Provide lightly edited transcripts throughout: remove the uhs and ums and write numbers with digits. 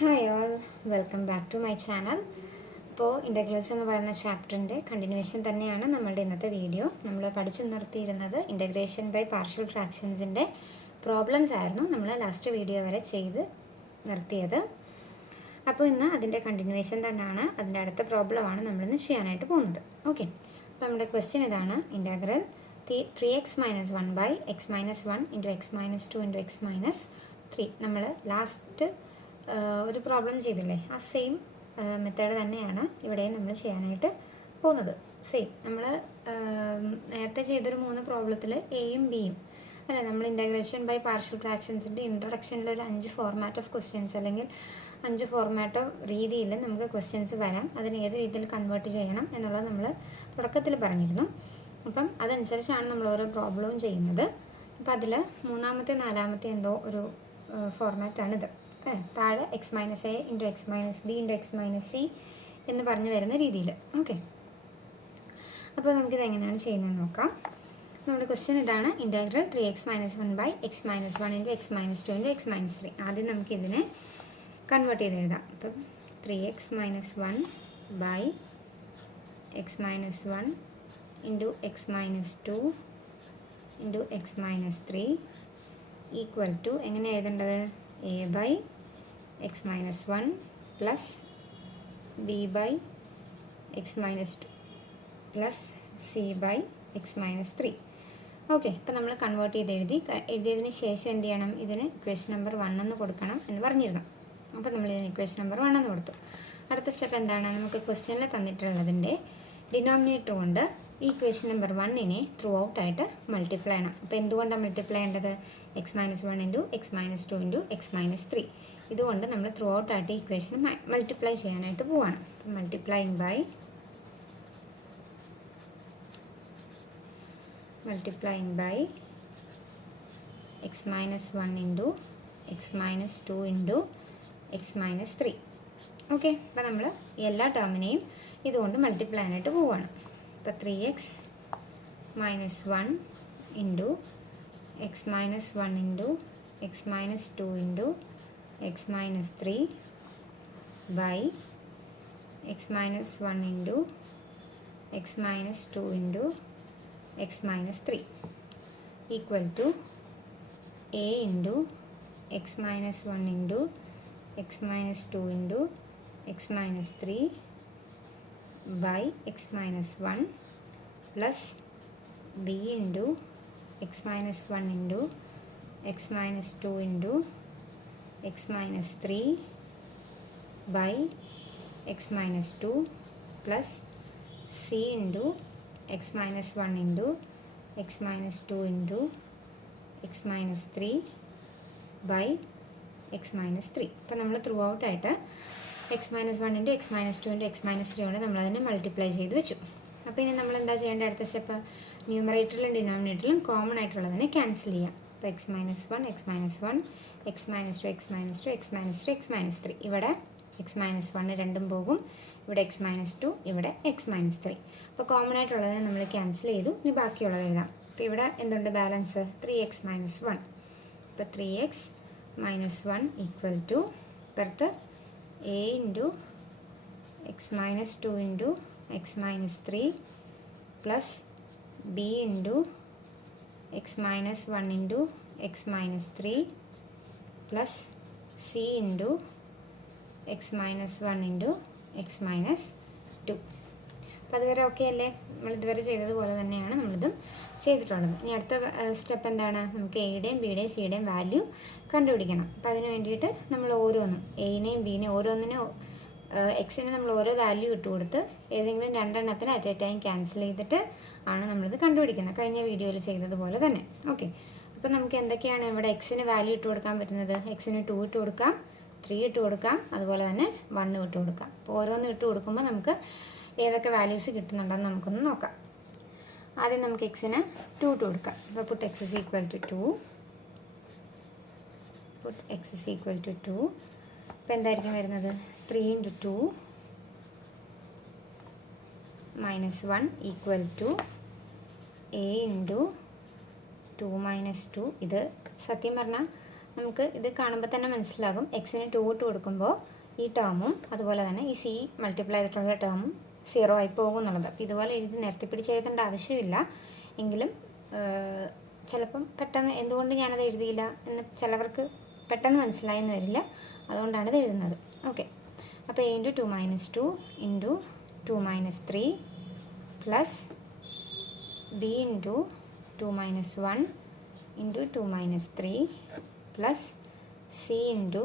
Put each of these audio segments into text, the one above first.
Hi all, welcome back to my channel. ഇപ്പോൾ integrals എന്ന് പറയുന്ന ചാപ്റ്ററിൻ്റെ കണ്ടിന്യൂവേഷൻ തന്നെയാണ് നമ്മളുടെ ഇന്നത്തെ വീഡിയോ. നമ്മൾ പഠിച്ചു നിർത്തിയിരുന്നത് ഇൻ്റഗ്രേഷൻ ബൈ പാർഷ്യൽ ഫ്രാക്ഷൻസിൻ്റെ പ്രോബ്ലംസ് ആയിരുന്നു നമ്മൾ ലാസ്റ്റ് വീഡിയോ വരെ ചെയ്ത് നിർത്തിയത്. അപ്പോൾ ഇന്ന് അതിൻ്റെ കണ്ടിന്യൂവേഷൻ തന്നെയാണ്, അതിൻ്റെ അടുത്ത പ്രോബ്ലമാണ് നമ്മളിന്ന് ചെയ്യാനായിട്ട് പോകുന്നത്. ഓക്കെ, അപ്പോൾ നമ്മുടെ ക്വസ്റ്റ്യൻ ഇതാണ്: integral 3x-1 by x - 1 into x - 2 into x - 3. നമ്മൾ ലാസ്റ്റ് ഒരു പ്രോബ്ലം ചെയ്തില്ലേ, ആ സെയിം മെത്തേഡ് തന്നെയാണ് ഇവിടെയും നമ്മൾ ചെയ്യാനായിട്ട് പോകുന്നത്. സെയിം നമ്മൾ നേരത്തെ ചെയ്തൊരു 3 പ്രോബ്ലത്തിൽ എയും ബിയും അല്ല, നമ്മൾ ഇൻ്റഗ്രേഷൻ ബൈ പാർഷ്യൽ ഫ്രാക്ഷൻസിൻ്റെ ഇൻട്രൊഡക്ഷനിൽ ഒരു 5 ഫോർമാറ്റ് ഓഫ് ക്വസ്റ്റ്യൻസ് അല്ലെങ്കിൽ 5 ഫോർമാറ്റ് ഓഫ് രീതിയിൽ നമുക്ക് ക്വസ്റ്റ്യൻസ് വരാം. അതിന് ഏത് രീതിയിൽ കൺവേർട്ട് ചെയ്യണം എന്നുള്ളത് നമ്മൾ തുടക്കത്തിൽ പറഞ്ഞിരുന്നു. അപ്പം അതനുസരിച്ചാണ് നമ്മൾ ഓരോ പ്രോബ്ലവും ചെയ്യുന്നത്. അപ്പം അതിൽ മൂന്നാമത്തെ നാലാമത്തെ എന്തോ ഒരു ഫോർമാറ്റാണിത്. താഴെ x - a into x - b into x - c എന്ന് പറഞ്ഞു വരുന്ന രീതിയിൽ. ഓക്കെ, അപ്പോൾ നമുക്കിത് എങ്ങനെയാണ് ചെയ്യുന്നതെന്ന് നോക്കാം. നമ്മുടെ ക്വസ്റ്റ്യൻ ഇതാണ്: integral 3x - 1 by x - 1 into x - 2 into x - 3. ആദ്യം നമുക്കിതിനെ കൺവേർട്ട് ചെയ്ത് എഴുതാം. അപ്പം 3x - 1 by x - 1 into x - 2 into x - 3 equal to എങ്ങനെ എഴുതേണ്ടത്? a by x - 1 plus b by x - 2 plus c by x - 3. Okay, ഇപ്പം നമ്മൾ കൺവേർട്ട് ചെയ്ത് എഴുതിയതിന് ശേഷം എന്ത് ചെയ്യണം? ഇതിന് ഇക്വേഷൻ നമ്പർ 1 എന്ന് കൊടുക്കണം എന്ന് പറഞ്ഞിരുന്നു. അപ്പോൾ നമ്മൾ ഇതിന് ഇക്വേഷൻ നമ്പർ 1 എന്ന് കൊടുത്തു. അടുത്ത സ്റ്റെപ്പ് എന്താണ്? നമുക്ക് ക്വസ്റ്റ്യനിൽ തന്നിട്ടുള്ളതിൻ്റെ ഡിനോമിനേറ്റർ കൊണ്ട് ഈ ഇക്വേഷൻ നമ്പർ 1നെ ത്രൂ ഔട്ട് ആയിട്ട് മൾട്ടിപ്ലൈ ചെയ്യണം. അപ്പോൾ എന്തുകൊണ്ടാണ് മൾട്ടിപ്ലൈ ചെയ്യേണ്ടത്? x - 1 into x - 2 into x - 3. ഇതുകൊണ്ട് നമ്മൾ ത്രൂ ഔട്ട് ആയിട്ട് ഈ ഇക്വേഷൻ മൾട്ടിപ്ലൈ ചെയ്യാനായിട്ട് പോവുകയാണ്. അപ്പോൾ multiplying by x - 1 into x - 2 into x - 3. Okay, അപ്പോൾ നമ്മൾ എല്ലാ ടേമിനെയും ഇതുകൊണ്ട് മൾട്ടിപ്ലൈ ചെയ്യാനായിട്ട് പോവുകയാണ്. അപ്പോൾ 3x - 1 into x - 1 into x - 2 into x - 3 by x - 1 into x - 2 into x - 3 equal to a into x - 1 into x - 2 into x - 3 by x - 1 plus b into x - 1 into x - 2 into x - 3 by x - 2 plus c into x - 1 into x - 2 into x - 3 by x - 3. അപ്പോൾ നമ്മൾ through out ആയിട്ട് x - 1 into x - 2 into x - 3 കൊണ്ട് നമ്മളതിനെ multiply ചെയ്ത് വെച്ചു. അപ്പോൾ ഇനി നമ്മൾ എന്താ ചെയ്യേണ്ടത്? അടുത്ത സ്റ്റെപ്പ് ന്യൂമറേറ്ററിലും ഡിനോമിനേറ്ററിലും കോമൺ ആയിട്ടുള്ളതിനെ ക്യാൻസൽ ചെയ്യാം. അപ്പോൾ x - 1 x - 1 x - 2 x - 2 x - 3 x - 3. ഇവിടെ x - 1 രണ്ടും പോകും, ഇവിടെ x - 2, ഇവിടെ x - 3. അപ്പോൾ കോമൺ ആയിട്ടുള്ളതിനെ നമ്മൾ ക്യാൻസൽ ചെയ്തു. ഇനി ബാക്കിയുള്ളത് എഴുതാം. അപ്പോൾ ഇവിടെ എന്തുണ്ട് ബാലൻസ്? 3x - 1. അപ്പോൾ 3x - 1 ഈക്വൽ ടു പുറത്ത് a into x - 2 into x - 3 plus b into x - 1 into x - 3 plus c into x - 1 into x - 2. അപ്പോൾ അതുവരെ ഓക്കെ അല്ലേ? നമ്മൾ ഇതുവരെ ചെയ്തതുപോലെ തന്നെയാണ് നമ്മളിതും ചെയ്തിട്ടുള്ളത്. ഇനി അടുത്ത സ്റ്റെപ്പ് എന്താണ്? നമുക്ക് എയുടെയും ബിയുടെയും സിയുടെയും വാല്യൂ കണ്ടുപിടിക്കണം. അപ്പോൾ അതിന് വേണ്ടിയിട്ട് നമ്മൾ ഓരോന്നും എയിനെയും ബിനെയും ഓരോന്നിനും എക്സിന് നമ്മൾ ഓരോ വാല്യൂ ഇട്ട് കൊടുത്ത് ഏതെങ്കിലും രണ്ടെണ്ണത്തിന് അറ്റ് എ ടൈം ക്യാൻസൽ ചെയ്തിട്ട് ആണ് നമ്മളിത് കണ്ടുപിടിക്കുന്നത്, കഴിഞ്ഞ വീഡിയോയിൽ ചെയ്തതുപോലെ തന്നെ. ഓക്കെ, അപ്പോൾ നമുക്ക് എന്തൊക്കെയാണ് ഇവിടെ എക്സിന് വാല്യൂ ഇട്ട് കൊടുക്കാൻ പറ്റുന്നത്? എക്സിന് 2 ഇട്ട് കൊടുക്കാം, 3 ഇട്ട് കൊടുക്കാം, അതുപോലെ തന്നെ 1 ഇട്ട് കൊടുക്കാം. അപ്പോൾ ഓരോന്നും ഇട്ട് കൊടുക്കുമ്പോൾ നമുക്ക് ഏതൊക്കെ വാല്യൂസ് കിട്ടുന്നുണ്ടെന്ന് നമുക്കൊന്ന് നോക്കാം. ആദ്യം നമുക്ക് എക്സിന് 2 ഇട്ട് കൊടുക്കാം. അപ്പോൾ puttu x is equal to 2. Puttu x is equal to 2. അപ്പോൾ എന്തായിരിക്കും വരുന്നത്? 3 into 2 minus 1 equal to a into 2 - 2. ഇത് സത്യം പറഞ്ഞാൽ നമുക്ക് ഇത് കാണുമ്പോൾ തന്നെ മനസ്സിലാകും എക്സിന് 2 ഇട്ട് കൊടുക്കുമ്പോൾ ഈ ടേമും അതുപോലെ തന്നെ ഈ സി മൾട്ടിപ്ലൈ ചെയ്തിട്ടുള്ള ടേമും 0 ആയി പോകും എന്നുള്ളത്. അപ്പോൾ ഇതുപോലെ എഴുതി നിരത്തി പിടിച്ച് എഴുതേണ്ട ആവശ്യമില്ല. എങ്കിലും ചിലപ്പം പെട്ടെന്ന് എന്തുകൊണ്ട് ഞാനത് എഴുതിയില്ല എന്ന് ചിലവർക്ക് പെട്ടെന്ന് മനസ്സിലായെന്ന് വരില്ല. അതുകൊണ്ടാണ് ഇത് എഴുതുന്നത്. ഓക്കെ, അപ്പോൾ a × 2 - 2 × 2 - 3 plus b × 2 - 1 × 2 - 3 plus c × 2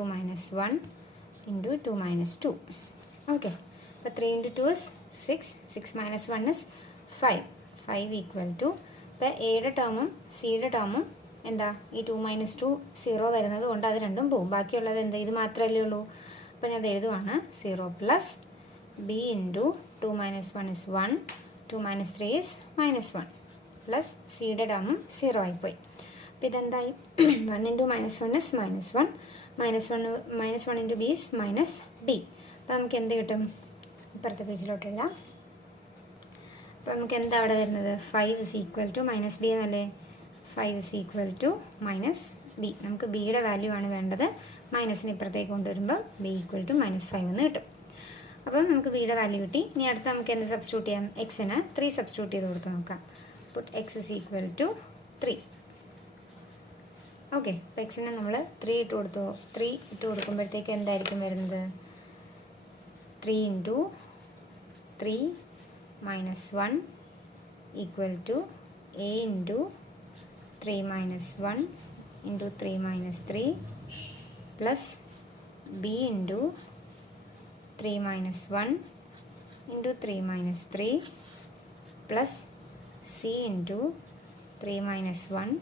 - 1 × 2 - 2. Okay, അപ്പോൾ 3 × 2 is 6, 6 - 1 is 5, 5 equal to ഇപ്പോൾ എയുടെ ടേമും സിയുടെ ടേമും എന്താ ഈ 2 - 2 0 വരുന്നത് കൊണ്ട് അത് രണ്ടും പോകും. ബാക്കിയുള്ളത് എന്താ, ഇത് മാത്രമല്ലേ ഉള്ളൂ. അപ്പോൾ ഞാൻ അത് എഴുതുവാണ് 0 plus b × 2 - 1 is 1, 2 - 3 is -1 plus സിയുടെ ടേമും 0 ആയിപ്പോയി. അപ്പോൾ ഇതെന്തായി 1 × -1 is -1, -1 × b is -b. അപ്പോൾ നമുക്ക് എന്ത് കിട്ടും, ഇപ്പുറത്തെ പേജിലോട്ട് എഴുതാം. അപ്പോൾ നമുക്ക് എന്താ അവിടെ വരുന്നത്, 5 is equal to -b എന്നല്ലേ. 5 is equal to -b. നമുക്ക് ബിയുടെ വാല്യൂ ആണ് വേണ്ടത്. മൈനസിന് ഇപ്പുറത്തേക്ക് കൊണ്ടുവരുമ്പോൾ b equal to -5 എന്ന് കിട്ടും. അപ്പം നമുക്ക് ബിയുടെ വാല്യൂ കിട്ടി. ഇനി അടുത്ത് നമുക്ക് എന്ത് സബ്സ്റ്റിറ്റ്യൂട്ട് ചെയ്യാം, എക്സിന് 3 സബ്സ്റ്റിറ്റ്യൂട്ട് ചെയ്ത് കൊടുത്ത് നോക്കാം. Put x is equal to 3. Okay, അപ്പോൾ എക്സിന് നമ്മൾ 3 ഇട്ട് കൊടുത്തു. 3 ഇട്ട് കൊടുക്കുമ്പോഴത്തേക്ക് എന്തായിരിക്കും വരുന്നത്, 3 × 3 - 1 equal to a × 3 - 1 × 3 - 3 plus b × 3 - 1 × 3 - 3 plus c × 3 - 1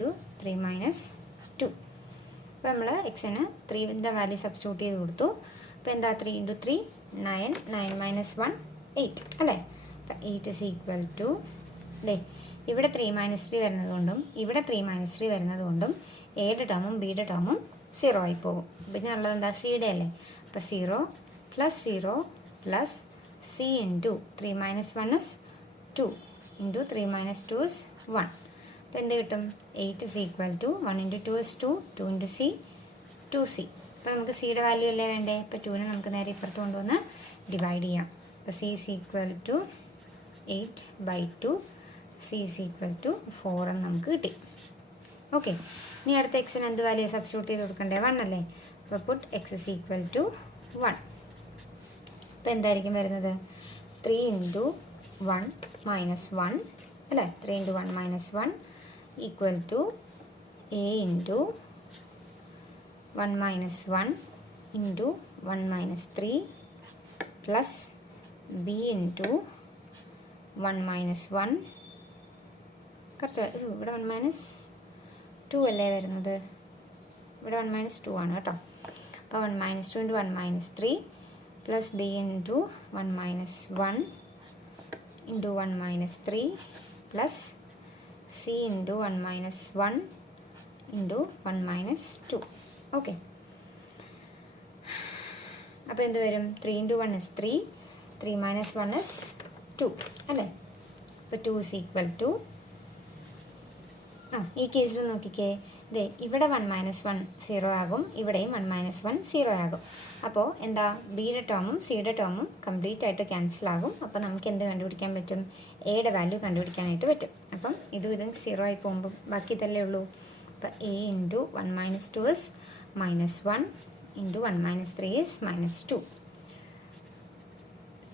× 3 - 2. അപ്പോൾ നമ്മൾ എക്സിന് 3ൻ്റെ വാല്യൂ സബ്സ്റ്റിറ്റ്യൂട്ട് ചെയ്ത് കൊടുത്തു. അപ്പോൾ എന്താ 3 × 3 9, 9 - 1 8 അല്ലേ. അപ്പം 8 is equal to ഇവിടെ 3 - 3 വരുന്നതുകൊണ്ടും ഇവിടെ 3 - 3 വരുന്നതുകൊണ്ടും എയുടെ ടേമും ബിയുടെ ടേമും 0 ആയി പോകും. പിന്നെ ഉള്ളത് എന്താ, സിയുടെ അല്ലേ. അപ്പോൾ 0 plus 0 plus c × 3 - 1 is 2 × 3 - 2 is 1. അപ്പോൾ എന്ത് കിട്ടും, 8 is equal to 1 × 2 is 2, 2 × c 2c. അപ്പോൾ നമുക്ക് സിയുടെ വാല്യൂ അല്ലേ വേണ്ടേ. അപ്പോൾ 2നെ നമുക്ക് നേരെ ഇപ്പുറത്ത് കൊണ്ടുവന്ന് ഡിവൈഡ് ചെയ്യാം. അപ്പോൾ c is equal to 8/2, c is equal to 4 എന്ന് നമുക്ക് കിട്ടി. ഓക്കെ, ഇനി അടുത്ത എക്സിന് എന്ത് വാല്യൂ സബ്സ്റ്റിറ്റ്യൂട്ട് ചെയ്ത് കൊടുക്കണ്ടേ, 1 അല്ലേ. അപ്പോൾ puttu x is equal to 1. അപ്പോൾ എന്തായിരിക്കും വരുന്നത്, 3 × 1 - 1 അല്ലേ. 3 × 1 - 1 equal to a × 1 - 1 × 1 - 3 plus b × 1 - 1 correct. ഇവിടെ 1 - 2 അല്ലേ വരുന്നത്, ഇവിടെ 1 - 2 ആണ് കേട്ടോ. അപ്പോൾ 1 - 2 × 1 - 3 plus b × 1 - 1 × 1 - 3 plus c × 1 - 1 × 1 - 2. Okay, അപ്പോൾ എന്ത് വരും, 3 × 1 is 3, 3 - 1 is 2 അല്ലേ. അപ്പോൾ 2 is equal to ഈ കേസിൽ നോക്കിക്കേ, ഇവിടെ 1 - 1 0 ആകും, ഇവിടെയും 1 - 1 0 ആകും. അപ്പോൾ എന്താ, ബിയുടെ ടേമും സിയുടെ ടേമും കംപ്ലീറ്റ് ആയിട്ട് ക്യാൻസൽ ആകും. അപ്പോൾ നമുക്ക് എന്ത് കണ്ടുപിടിക്കാൻ പറ്റും, എയുടെ വാല്യൂ കണ്ടുപിടിക്കാനായിട്ട് പറ്റും. അപ്പം ഇതും 0 ആയി പോകുമ്പോൾ ബാക്കി ഇതല്ലേ ഉള്ളൂ. അപ്പോൾ a × 1 - 2 is -1 × 1 - 3 is -2.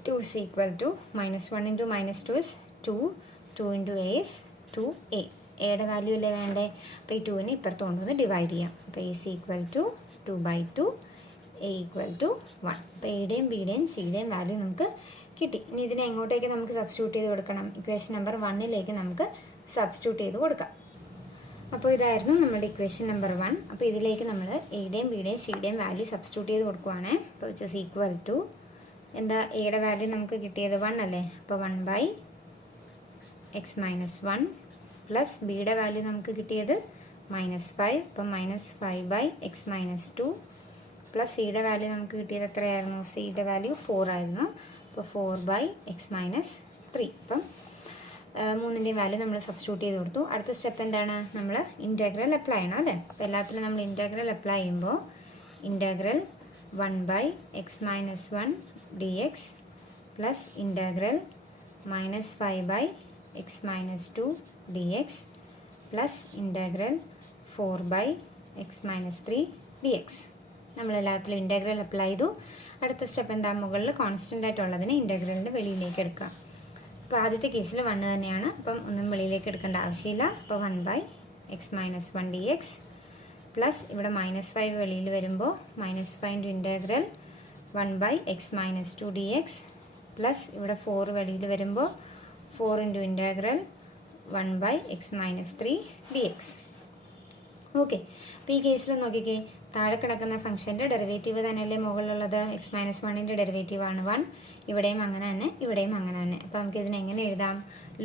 2 is equal to -1 × -2 is 2, 2 × a is 2a. എയുടെ വാല്യൂ അല്ലേ വേണ്ടേ. അപ്പോൾ ഈ 2നെ ഇപ്പുറത്ത് കൊണ്ടുവന്ന് ഡിവൈഡ് ചെയ്യാം. അപ്പോൾ a is equal to 2/2, a equal to 1. അപ്പോൾ എയുടെയും ബിയുടെയും സിയുടെയും വാല്യൂ നമുക്ക് കിട്ടി. ഇനി ഇതിനെ എങ്ങോട്ടേക്ക് നമുക്ക് സബ്സ്റ്റിറ്റ്യൂട്ട് ചെയ്ത് കൊടുക്കണം, ഇക്വേഷൻ നമ്പർ 1ലേക്ക് നമുക്ക് സബ്സ്റ്റിറ്റ്യൂട്ട് ചെയ്ത് കൊടുക്കാം. അപ്പോൾ ഇതായിരുന്നു നമ്മുടെ ഇക്വേഷൻ നമ്പർ 1. അപ്പോൾ ഇതിലേക്ക് നമ്മൾ എയുടെയും ബിയുടെയും സിയുടെയും വാല്യൂ സബ്സ്റ്റിറ്റ്യൂട്ട് ചെയ്ത് കൊടുക്കുവാണേ. അപ്പോൾ വിച്ച് ഇസ് ഈക്വൽ ടു എന്താ, എയുടെ വാല്യൂ നമുക്ക് കിട്ടിയത് 1 അല്ലേ. അപ്പോൾ 1/x - 1 പ്ലസ് ബിയുടെ വാല്യൂ നമുക്ക് കിട്ടിയത് -5. അപ്പം -5/x - 2 പ്ലസ് സിയുടെ വാല്യൂ നമുക്ക് കിട്ടിയത് എത്രയായിരുന്നു, സിയുടെ വാല്യൂ 4 ആയിരുന്നു. അപ്പോൾ 4/x - 3. അപ്പം മൂന്നിൻ്റെയും വാല്യൂ നമ്മൾ സബ്സ്റ്റിറ്റ്യൂട്ട് ചെയ്ത് കൊടുത്തു. അടുത്ത സ്റ്റെപ്പ് എന്താണ്? നമ്മൾ ഇൻറ്റഗ്രൽ അപ്ലൈ ചെയ്യണം അല്ലേ? അപ്പോൾ എല്ലാത്തിലും നമ്മൾ ഇൻറ്റഗ്രൽ അപ്ലൈ ചെയ്യുമ്പോൾ integral 1/(x-1) dx plus integral -5/(x-2) dx plus integral 4/(x-3) dx. നമ്മളെല്ലാത്തിലും ഇൻറ്റഗ്രൽ അപ്ലൈ ചെയ്തു. അടുത്ത സ്റ്റെപ്പ് എന്താ? മുകളിൽ കോൺസ്റ്റൻ്റ് ആയിട്ടുള്ളതിനെ ഇൻറ്റഗ്രലിൻ്റെ വെളിയിലേക്ക് എടുക്കുക. അപ്പോൾ ആദ്യത്തെ കേസിൽ 1 തന്നെയാണ്, അപ്പം ഒന്നും വെളിയിലേക്ക് എടുക്കേണ്ട ആവശ്യമില്ല. അപ്പോൾ 1/(x-1) dx പ്ലസ് ഇവിടെ -5 വെളിയിൽ വരുമ്പോൾ -5 ഇൻറ്റഗ്രൽ 1/(x-2) dx പ്ലസ് ഇവിടെ 4 വെളിയിൽ വരുമ്പോൾ 4 ഇൻറ്റഗ്രൽ 1/(x-3) dx. ഓക്കെ, അപ്പോൾ ഈ കേസിൽ നോക്കിക്കേ, താഴെ കിടക്കുന്ന ഫംഗ്ഷൻ്റെ ഡെറിവേറ്റീവ് തന്നെയല്ലേ മുകളിലുള്ളത്? x-1ൻ്റെ ഡെറിവേറ്റീവാണ് 1. ഇവിടെയും അങ്ങനെ തന്നെ, ഇവിടെയും അങ്ങനെ തന്നെ. അപ്പോൾ നമുക്ക് ഇതിനെ എങ്ങനെ എഴുതാം?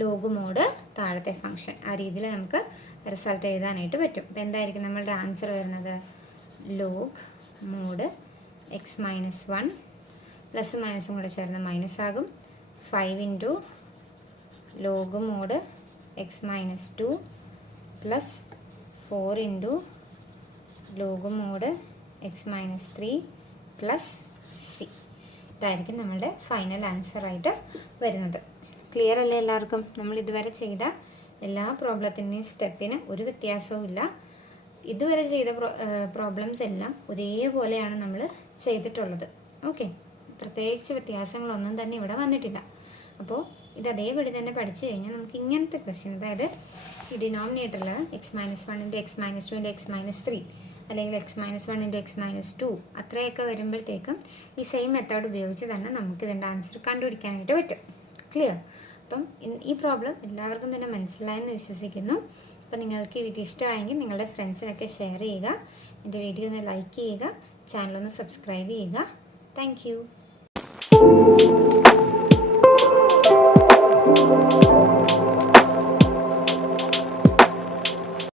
ലോഗ് മോഡ് താഴത്തെ ഫംഗ്ഷൻ, ആ രീതിയിൽ നമുക്ക് റിസൾട്ട് എഴുതാനായിട്ട് പറ്റും. അപ്പോൾ എന്തായിരിക്കും നമ്മളുടെ ആൻസർ വരുന്നത്? ലോഗ് മോഡ് x-1 പ്ലസും മൈനസും കൂടെ ചേർന്ന് മൈനസ് ആകും. 5 log mode x-2 plus 4 log mode x-3 plus C. ഇതായിരിക്കും നമ്മളുടെ ഫൈനൽ ആൻസറായിട്ട് വരുന്നത്. ക്ലിയർ അല്ലേ എല്ലാവർക്കും? നമ്മൾ ഇതുവരെ ചെയ്ത എല്ലാ പ്രോബ്ലത്തിൻ്റെയും സ്റ്റെപ്പിന് ഒരു വ്യത്യാസവും ഇല്ല. ഇതുവരെ ചെയ്ത പ്രോബ്ലംസ് എല്ലാം ഒരേപോലെയാണ് നമ്മൾ ചെയ്തിട്ടുള്ളത്. ഓക്കെ, പ്രത്യേകിച്ച് വ്യത്യാസങ്ങളൊന്നും തന്നെ ഇവിടെ വന്നിട്ടില്ല. അപ്പോൾ ഇത് അതേപടി തന്നെ പഠിച്ചു കഴിഞ്ഞാൽ നമുക്ക് ഇങ്ങനത്തെ ക്വസ്റ്റ്യൻ, അതായത് ഈ ഡിനോമിനേറ്ററിൽ x-1 × x-2 × x-3 അല്ലെങ്കിൽ x-1 × x-2 അത്രയൊക്കെ വരുമ്പോഴത്തേക്കും ഈ സെയിം മെത്തേഡ് ഉപയോഗിച്ച് തന്നെ നമുക്ക് ഇതിൻ്റെ ആൻസർ കണ്ടുപിടിക്കാനായിട്ട് പറ്റും. ക്ലിയർ? അപ്പം ഈ പ്രോബ്ലം എല്ലാവർക്കും തന്നെ മനസ്സിലായെന്ന് വിശ്വസിക്കുന്നു. അപ്പം നിങ്ങൾക്ക് ഈ വീഡിയോ ഇഷ്ടമായെങ്കിൽ നിങ്ങളുടെ ഫ്രണ്ട്സിനൊക്കെ ഷെയർ ചെയ്യുക, എൻ്റെ വീഡിയോ ഒന്ന് ലൈക്ക് ചെയ്യുക, ചാനലൊന്ന് സബ്സ്ക്രൈബ് ചെയ്യുക. Thank you.